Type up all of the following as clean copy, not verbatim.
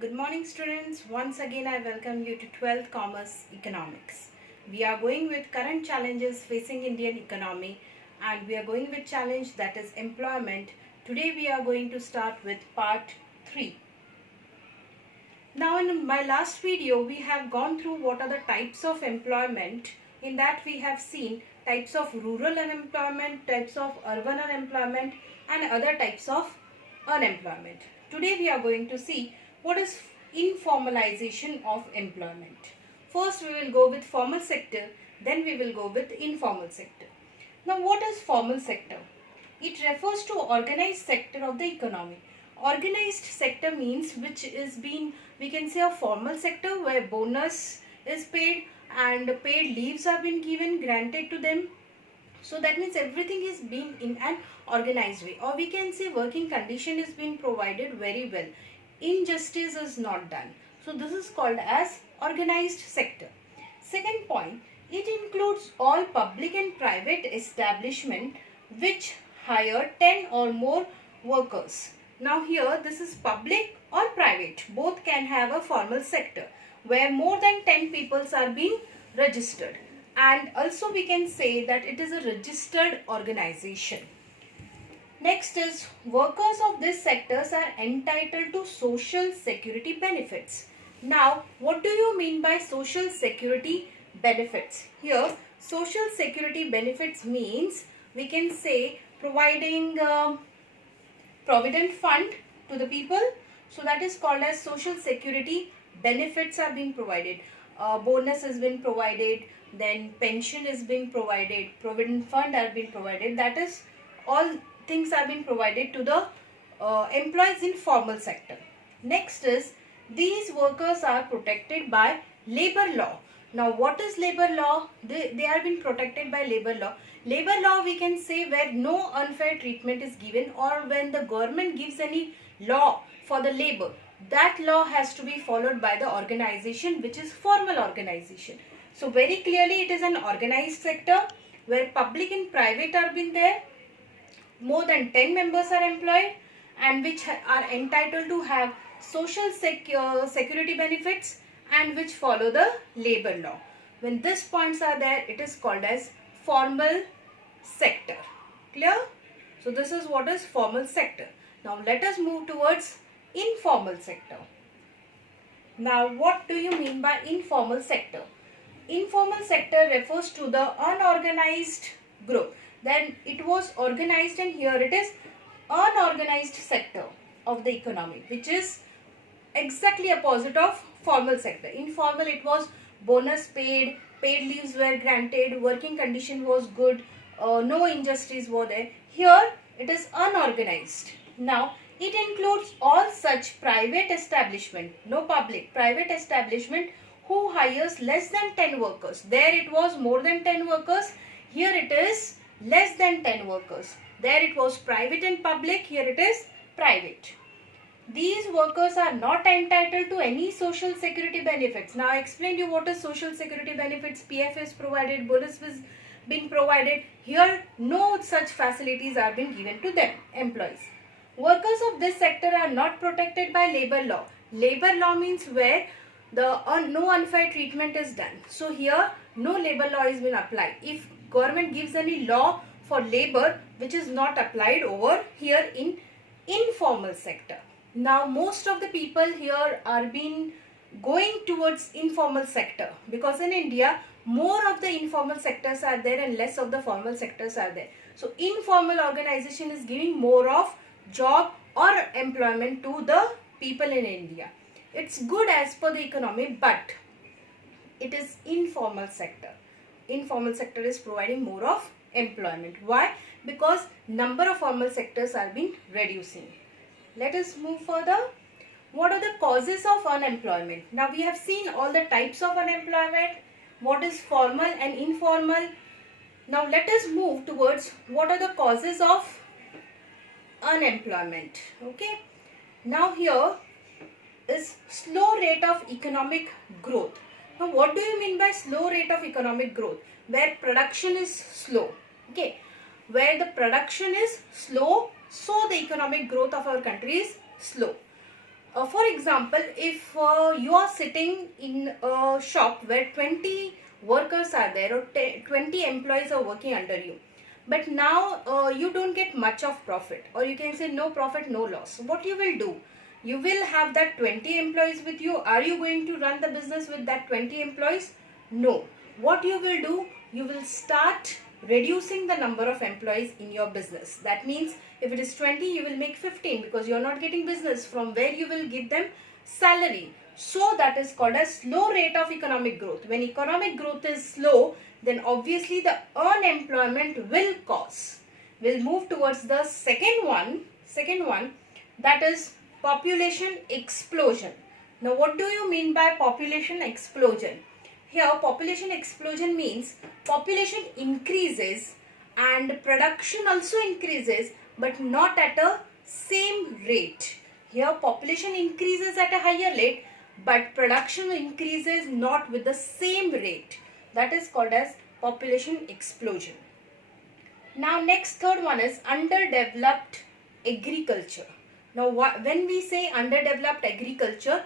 Good morning students. Once again I welcome you to 12th Commerce Economics. We are going with current challenges facing Indian economy and we are going with challenge that is employment. Today we are going to start with part 3. Now in my last video we have gone through what are the types of employment. In that we have seen types of rural unemployment, types of urban unemployment and other types of unemployment. Today we are going to see what is informalization of employment. First we will go with formal sector, then we will go with informal sector. Now what is formal sector? It refers to organized sector of the economy. Organized sector means which is being, we can say, a formal sector where bonus is paid and paid leaves have been given, granted to them. So that means everything is being in an organized way, or we can say working condition is being provided very well. Injustice is not done. So this is called as organized sector. Second point, it includes all public and private establishment which hire 10 or more workers. Now here this is public or private. Both can have a formal sector where more than 10 people are being registered. And also we can say that it is a registered organization. Next is workers of these sectors are entitled to social security benefits. Now what do you mean by social security benefits? Here social security benefits means we can say providing provident fund to the people. So that is called as social security benefits are being provided. Bonus has been provided, then pension is being provided, provident fund are being provided. That is all things are being provided to the employees in formal sector. Next is these workers are protected by labor law. Now what is labor law? They are being protected by labor law. Labor law we can say where no unfair treatment is given, or when the government gives any law for the labor, that law has to be followed by the organization which is formal organization. So very clearly it is an organized sector where public and private are being there. More than 10 members are employed and which are entitled to have social security benefits and which follow the labor law. When these points are there, it is called as formal sector. Clear? So this is what is formal sector. Now let us move towards informal sector. Now what do you mean by informal sector? Informal sector refers to the unorganized group. Then it was organized and here it is unorganized sector of the economy, which is exactly opposite of formal sector. Informal it was bonus paid, paid leaves were granted, working condition was good, no injustice were there. Here it is unorganized. Now it includes all such private establishment, no public, private establishment who hires less than 10 workers. There it was more than 10 workers. Here it is less than 10 workers. There it was private and public. Here it is private. These workers are not entitled to any social security benefits. Now I explained you what is social security benefits. PF is provided, bonus is being provided. Here no such facilities are being given to them, employees. Workers of this sector are not protected by labor law. Labor law means where the no unfair treatment is done. So here no labor law is been applied. If government gives any law for labor which is not applied over here in informal sector. Now most of the people here are being going towards informal sector because in India more of the informal sectors are there and less of the formal sectors are there. So informal organization is giving more of job or employment to the people in India. It's good as per the economy, but it is informal sector. Informal sector is providing more of employment. Why? Because number of formal sectors are being reducing. Let us move further. What are the causes of unemployment? Now we have seen all the types of unemployment, what is formal and informal. Now let us move towards what are the causes of unemployment. Okay. Now here is slow rate of economic growth. Now what do you mean by slow rate of economic growth? Where production is slow. Okay. Where the production is slow, so the economic growth of our country is slow. For example, if you are sitting in a shop where 20 workers are there, or 20 employees are working under you, but now you don't get much of profit, or you can say no profit, no loss. What you will do? You will have that 20 employees with you. Are you going to run the business with that 20 employees? No. What you will do? You will start reducing the number of employees in your business. That means if it is 20, you will make 15, because you are not getting business from where you will give them salary. So that is called a slow rate of economic growth. When economic growth is slow, then obviously the unemployment will cause. We'll move towards the second one, that is population explosion. Now what do you mean by population explosion? Here population explosion means population increases and production also increases, but not at a same rate. Here population increases at a higher rate, but production increases not with the same rate. That is called as population explosion. Now next, third one is underdeveloped agriculture. Now when we say underdeveloped agriculture,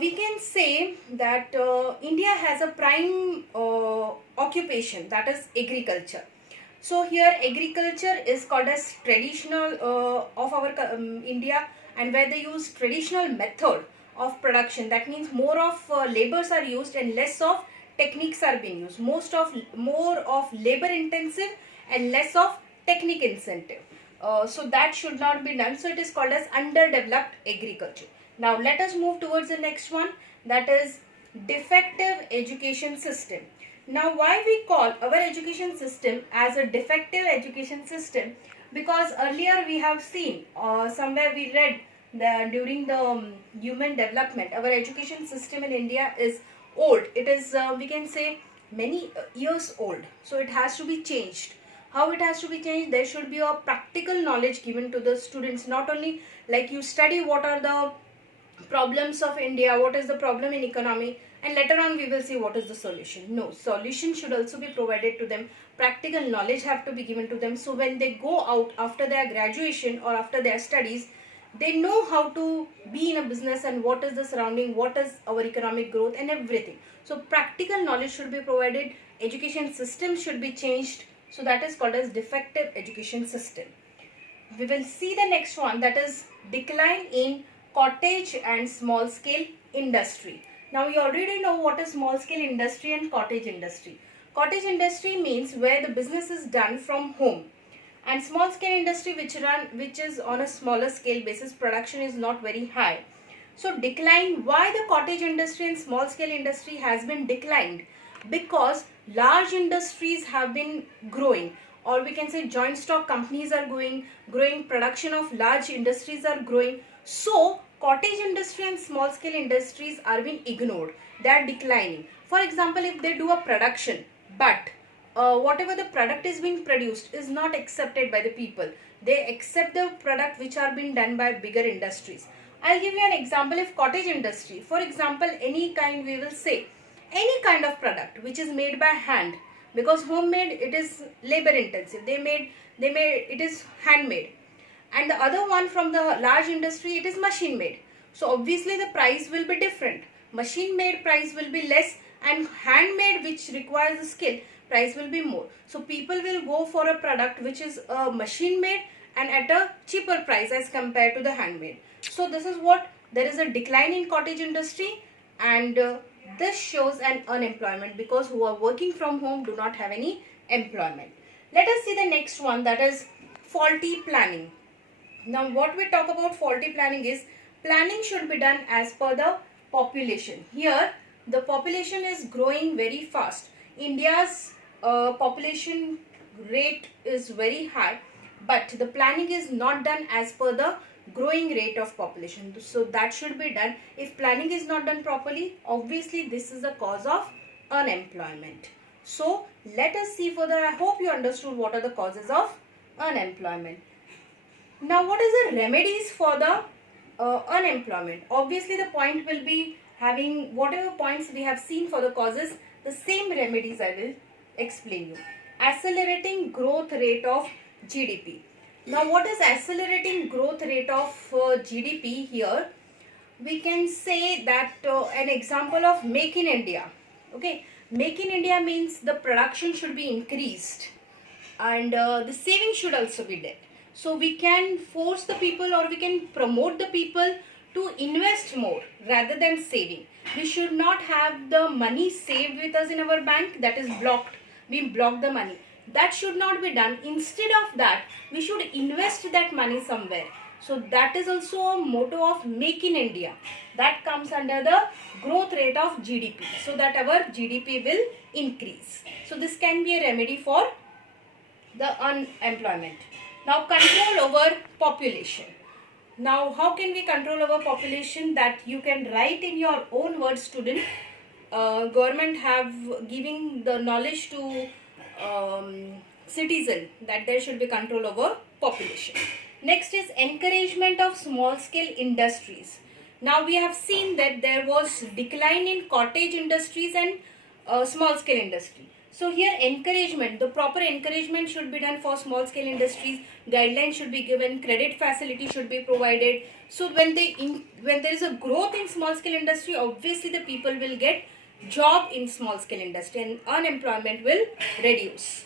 we can say that India has a prime occupation, that is agriculture. So here agriculture is called as traditional of our India, and where they use traditional method of production. That means more of labors are used and less of techniques are being used. More of labor intensive and less of technique incentive. So that should not be done. So it is called as underdeveloped agriculture. Now let us move towards the next one, that is defective education system. Now why we call our education system as a defective education system? Because earlier we have seen, somewhere we read that during the human development, our education system in India is old. It is we can say many years old. So it has to be changed. How it has to be changed? There should be a practical knowledge given to the students. Not only like you study what are the problems of India, what is the problem in economy, and later on we will see what is the solution. No, solution should also be provided to them. Practical knowledge have to be given to them. So when they go out after their graduation or after their studies, they know how to be in a business and what is the surrounding, what is our economic growth and everything. So practical knowledge should be provided. Education system should be changed. So that is called as defective education system. We will see the next one, that is decline in cottage and small scale industry. Now you already know what is small scale industry and cottage industry. Cottage industry means where the business is done from home, and small scale industry which is on a smaller scale basis, production is not very high. So decline, why the cottage industry and small scale industry has been declined? Because large industries have been growing, or we can say joint stock companies are growing, production of large industries are growing. So cottage industry and small scale industries are being ignored. They are declining. For example, if they do a production, but whatever the product is being produced is not accepted by the people, they accept the product which are being done by bigger industries. I'll give you an example. If cottage industry, for example, any kind, we will say any kind of product which is made by hand, because homemade it is labor intensive, they made it is handmade, and the other one from the large industry, it is machine made. So obviously the price will be different. Machine made price will be less, and handmade, which requires a skill, price will be more. So people will go for a product which is machine made and at a cheaper price as compared to the handmade. So this is what, there is a decline in cottage industry, and this shows an unemployment, because who are working from home do not have any employment. Let us see the next one, that is faulty planning. Now what we talk about faulty planning is, planning should be done as per the population. Here the population is growing very fast. India's population rate is very high, but the planning is not done as per the growing rate of population. So that should be done. If planning is not done properly, obviously this is the cause of unemployment. So let us see further. I hope you understood what are the causes of unemployment. Now what is the remedies for the unemployment? Obviously the point will be having whatever points we have seen for the causes, the same remedies I will explain you. Accelerating growth rate of GDP. Now what is accelerating growth rate of GDP here? we can say that an example of make in India. Okay, make in India means the production should be increased and the saving should also be there. So we can force the people or we can promote the people to invest more rather than saving. We should not have the money saved with us in our bank, that is blocked. We block the money. That should not be done. Instead of that, we should invest that money somewhere. So that is also a motto of Make in India. That comes under the growth rate of GDP, so that our GDP will increase. So this can be a remedy for the unemployment. Now control over population. Now how can we control our population? That you can write in your own words, student. Government have giving the knowledge to citizen that there should be control over population. Next is encouragement of small scale industries. Now we have seen that there was decline in cottage industries and small scale industry. So here encouragement, the proper encouragement should be done for small scale industries. Guidelines should be given, credit facility should be provided. So when there is a growth in small scale industry, obviously the people will get job in small scale industry and unemployment will reduce.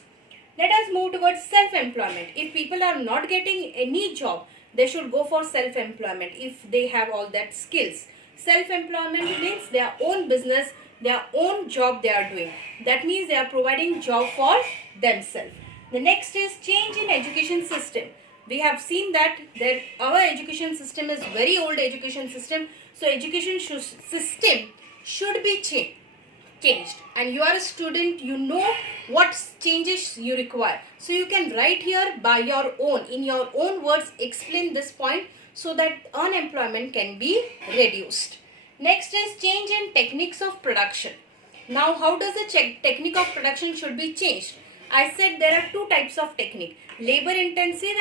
Let us move towards self-employment. If people are not getting any job, they should go for self-employment if they have all that skills. Self-employment means their own business, their own job they are doing. That means they are providing job for themselves. The next is change in education system. We have seen that our education system is very old education system. So education system should be changed, and you are a student, you know what changes you require. So you can write here by your own, in your own words, explain this point so that unemployment can be reduced. Next is change in techniques of production. Now how does the technique of production should be changed? I said there are two types of technique, labor intensive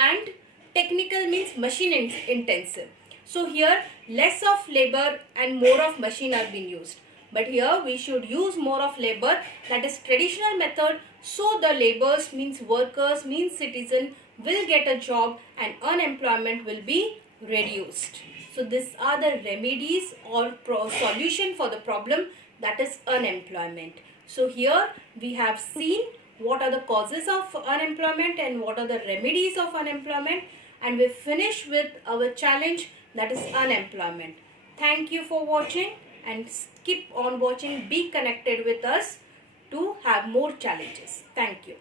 and technical means machine intensive. So here less of labor and more of machine are being used. But here we should use more of labor, that is traditional method, so the laborers means workers means citizen will get a job and unemployment will be reduced. So these are the remedies or solution for the problem, that is unemployment. So here we have seen what are the causes of unemployment and what are the remedies of unemployment, and we finish with our challenge, that is unemployment. Thank you for watching and keep on watching. Be connected with us to have more challenges. Thank you.